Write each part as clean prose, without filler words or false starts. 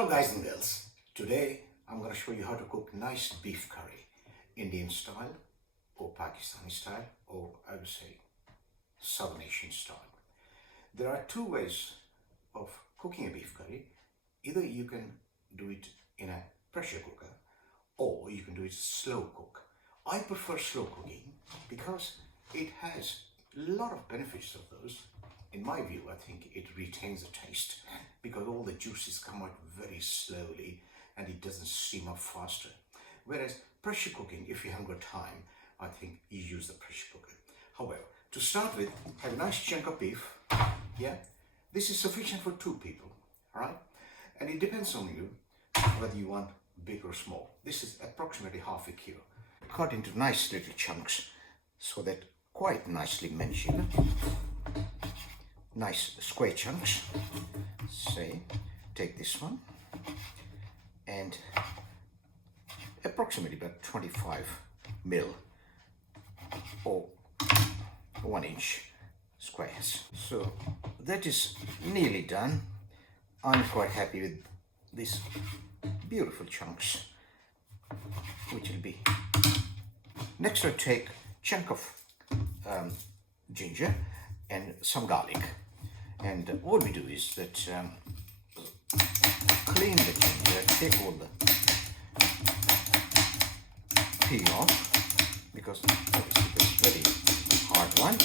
Hello guys and girls, today I'm going to show you how to cook nice beef curry, Indian style or Pakistani style, or I would say Southern Asian style. There are two ways of cooking a beef curry. Either you can do it in a pressure cooker or you can do it slow cook. I prefer slow cooking because it has a lot of benefits of those. In my view, I think it retains the taste because all the juices come out very slowly and it doesn't steam up faster. Whereas pressure cooking, if you haven't got time, I think you use the pressure cooker. However, to start with, have a nice chunk of beef. Yeah, this is sufficient for 2 people, all right? And it depends on you whether you want big or small. This is approximately half a kilo. Cut into nice little chunks so that quite nicely mentioned. Nice square chunks. Say, take this one and approximately about 25 mil or 1 inch squares. So that is nearly done. I'm quite happy with these beautiful chunks, which will be. Next I'll take a chunk of ginger and some garlic, and what we do is that clean the ginger, take all the peel off because obviously it's a very hard one.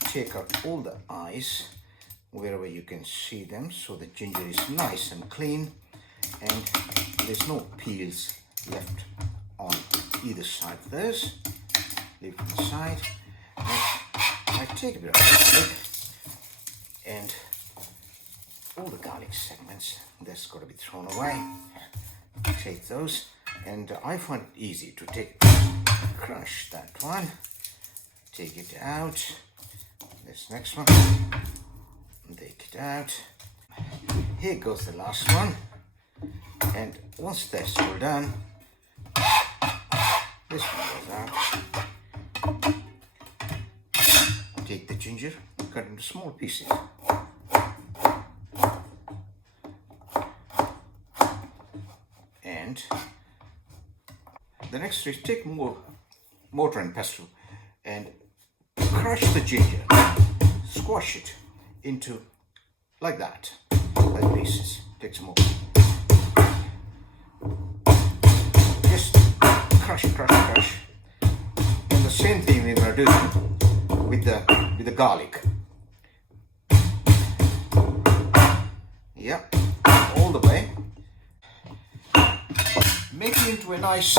Take out all the eyes wherever you can see them so the ginger is nice and clean and there's no peels left on either side of this. Leave it aside. I take a bit of garlic and all the garlic segments, that's got to be thrown away. Take those, and I find it easy to crush that one, take it out. This next one, take it out. Here goes the last one, and once that's all done, this one goes out. Take the ginger, cut into small pieces. And the next is take more mortar and pestle and crush the ginger, squash it into like that, like pieces. Take some more. Just crush, crush, crush. And the same thing we're going to do with the garlic. Yeah, all the way. Make it into a nice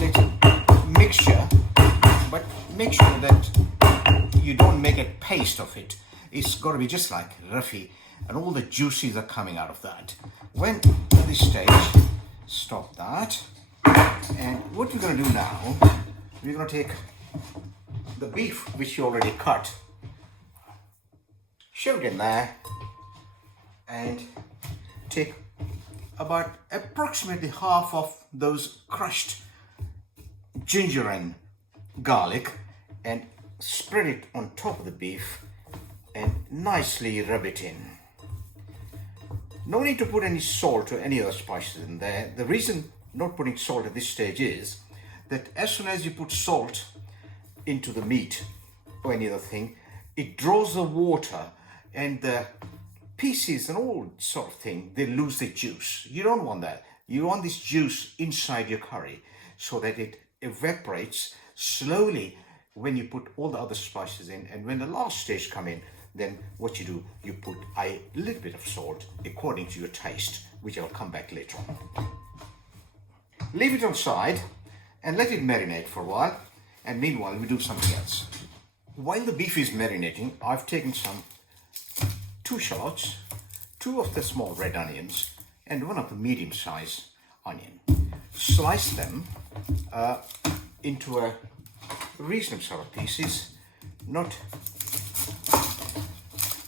little mixture, but make sure that you don't make a paste of it. It's got to be just like roughy, and all the juices are coming out of that. When at this stage, stop that. And what we're going to do now, we're going to take the beef which you already cut, shove it in there, and take about approximately half of those crushed ginger and garlic and spread it on top of the beef and nicely rub it in. No need to put any salt or any other spices in there. The reason not putting salt at this stage is that as soon as you put salt into the meat or any other thing, it draws the water and the pieces and all sort of thing, they lose the juice. You don't want that. You want this juice inside your curry so that it evaporates slowly when you put all the other spices in. And when the last stage come in, then what you do, you put a little bit of salt according to your taste, which I'll come back later on. Leave it on side and let it marinate for a while. And meanwhile, we do something else. While the beef is marinating, I've taken 2 shallots, 2 of the small red onions, and 1 of the medium-sized onion. Slice them into a reasonable sort of pieces, not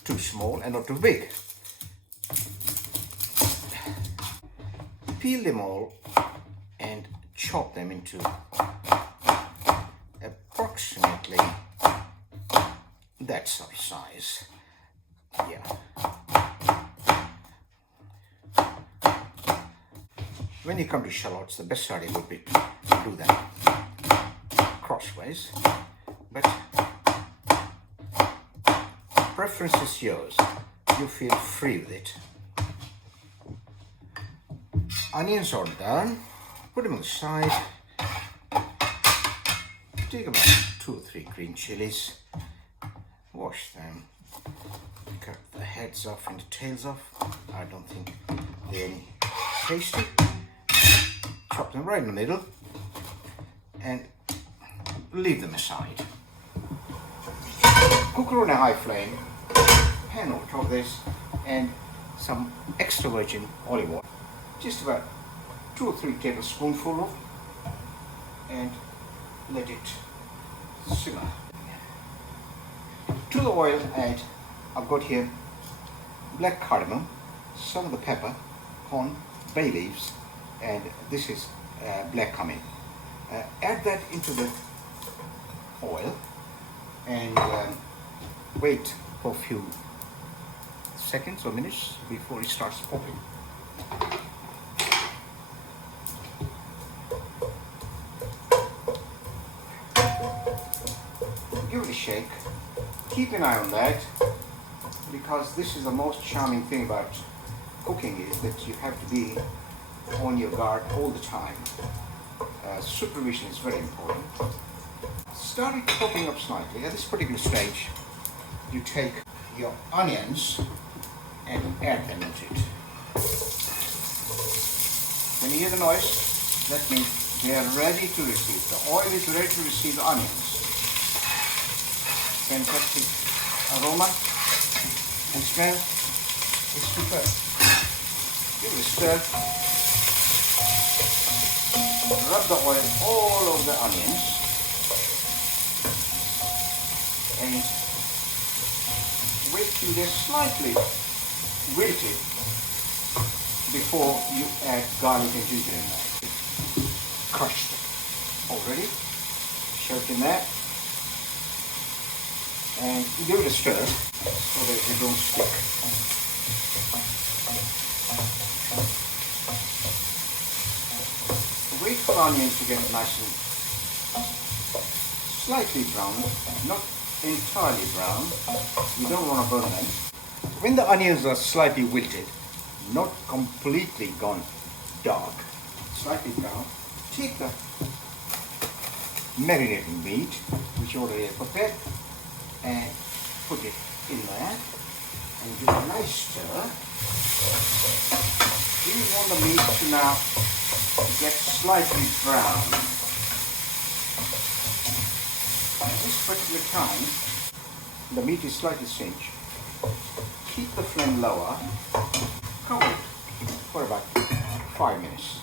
too small and not too big. Peel them all and chop them into approximately that sort of size. Yeah. When you come to shallots, the best idea would be to do them crossways, but preference is yours. You feel free with it. Onions are done. Put them on the side. Take about 2 or 3 green chilies. Wash them. Cut the heads off and the tails off. I don't think they're any tasty. Chop them right in the middle and leave them aside. Cook on a high flame. Pan over top of this and some extra virgin olive oil. Just about 2 or 3 tablespoonfuls of, and let it simmer. To the oil add, I've got here black cardamom, some of the pepper, corn, bay leaves, and this is black cumin. Add that into the oil and wait for a few seconds or minutes before it starts popping. Give it a shake. Keep an eye on that, because this is the most charming thing about cooking, is that you have to be on your guard all the time. Supervision is very important. Start it popping up slightly. At this particular stage, you take your onions and add them into it. When you hear the noise, that means they are ready to receive. The oil is ready to receive the onions. Fantastic aroma and smell is superb. Give it a stir. Rub the oil all over the onions and wait till they're slightly wilted before you add garlic and ginger in there. Crushed already, shoved in there, and give it a stir so that they don't stick. Wait for onions to get nice and slightly brown, not entirely brown. You don't want to burn them. When the onions are slightly wilted, not completely gone dark, slightly brown, take the marinating meat, which you already have prepared, and put it in there and give it a nice stir. We want the meat to now get slightly brown. At this particular time, the meat is slightly singed. Keep the flame lower, cover it for about 5 minutes.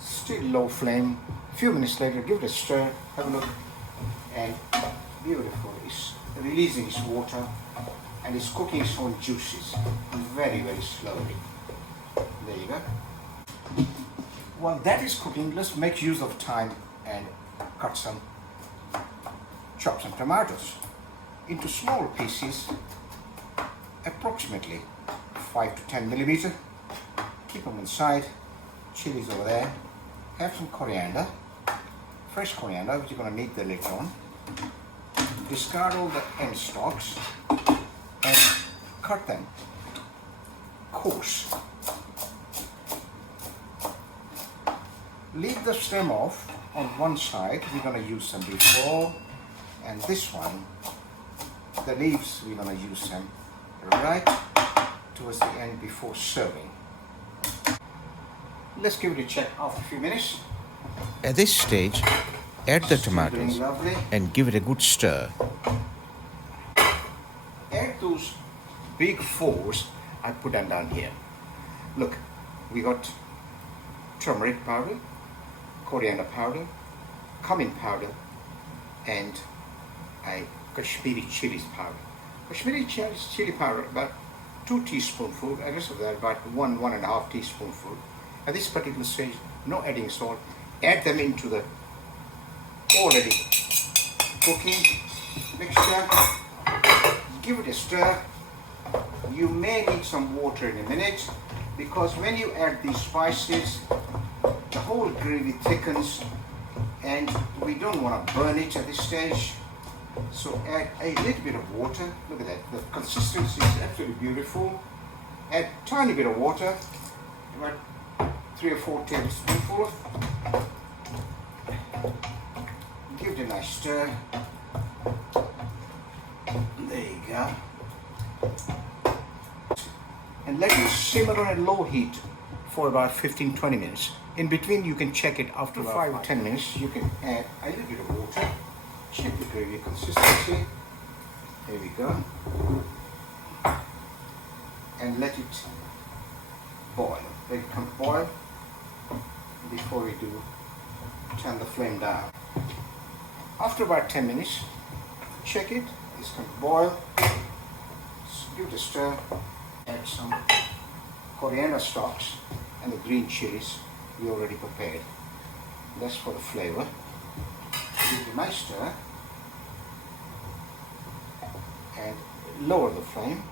Still low flame. A few minutes later, give it a stir, have a look, and beautiful. It's releasing its water and it's cooking its own juices very, very slowly. There you go. While that is cooking, let's make use of time and chop some tomatoes into small pieces, approximately 5 to 10 millimeter. Keep them inside. Chilies over there. Have some coriander, fresh coriander, which you're going to need the later on. Discard all the end stalks and cut them coarse. Leave the stem off on one side. We're going to use them before, and this one, the leaves, we're going to use them right towards the end before serving. Let's give it a check after a few minutes. At this stage, add the tomatoes and give it a good stir. Add those big fours I put them down here. Look, we got turmeric powder, coriander powder, cumin powder, and a Kashmiri chilies powder. Kashmiri chili powder, about 2 teaspoonfuls, and the rest of that about 1.5 teaspoonful. At this particular stage, no adding salt. Add them into the already cooking mixture. Give it a stir. You may need some water in a minute, because when you add these spices, the whole gravy thickens and we don't want to burn it at this stage. So add a little bit of water. Look at that, the consistency is absolutely beautiful. Add a tiny bit of water, about 3 or 4 tablespoonfuls. Give it a nice stir. There you go. And let it simmer on a low heat for about 15-20 minutes. In between you can check it after 5 or 10 minutes. You can add a little bit of water. Check the gravy consistency. There we go. And let it boil. Let it come to boil before we do turn the flame down. After about 10 minutes, check it. It's going to boil. Give it a stir. Add some coriander stalks and the green chilies we already prepared. That's for the flavor. Give it a nice stir and lower the flame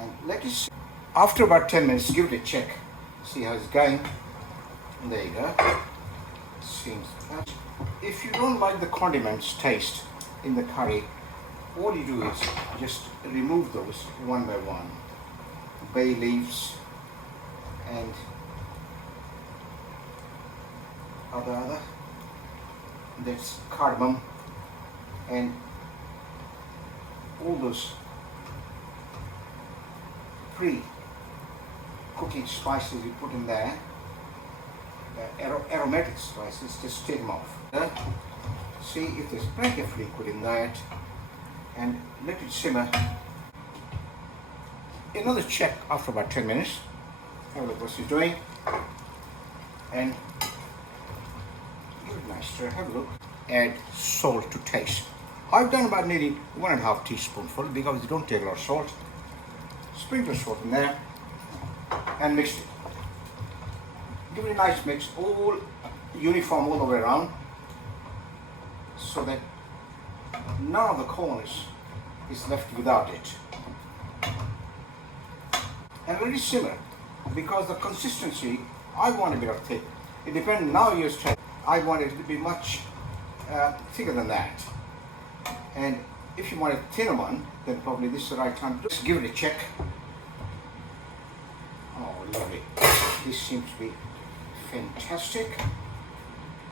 and let it sit. After about 10 minutes, give it a check. See how it's going. There you go. Seems that. If you don't like the condiments taste in the curry, all you do is just remove those one by one. Bay leaves and other. That's cardamom and all those pre-cooking spices you put in there, aromatic spices, just take them off. See if there's plenty of liquid in that and let it simmer. Another check after about 10 minutes. Have a look what it's doing and give it a nice stir. Have a look. Add salt to taste. I've done about nearly 1.5 teaspoonful because you don't take a lot of salt. Sprinkle salt in there and mix it. Give it a nice mix, all uniform all the way around, so that none of the corners is left without it. And let it simmer, because the consistency, I want a bit of thick. It depends now your strength. I want it to be much thicker than that. And if you want a thinner one, then probably this is the right time. Just give it a check. Oh, lovely. This seems to be fantastic.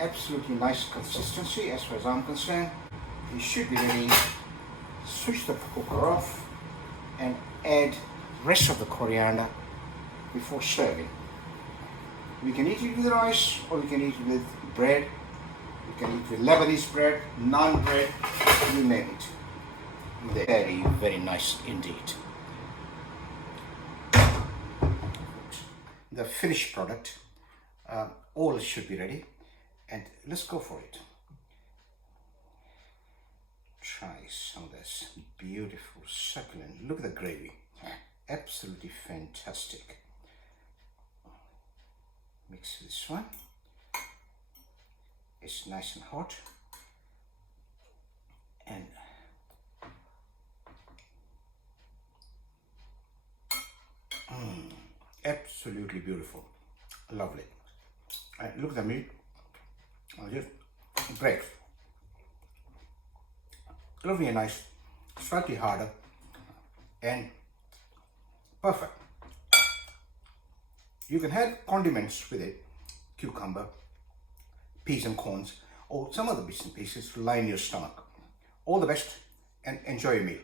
Absolutely nice consistency as far as I'm concerned. You should be ready. Switch the cooker off and add rest of the coriander before serving. We can eat it with rice or we can eat it with bread. We can eat with Lebanese bread, naan bread, you name it. Very, very nice indeed. The finished product, all should be ready, and let's go for it. Try some of this beautiful succulent. Look at the gravy, absolutely fantastic. Mix this one. It's nice and hot, and absolutely beautiful, lovely. And look at the meat. Just great. Lovely and nice, slightly harder, and perfect. You can have condiments with it, cucumber, peas and corns, or some other bits and pieces to line your stomach. All the best and enjoy your meal.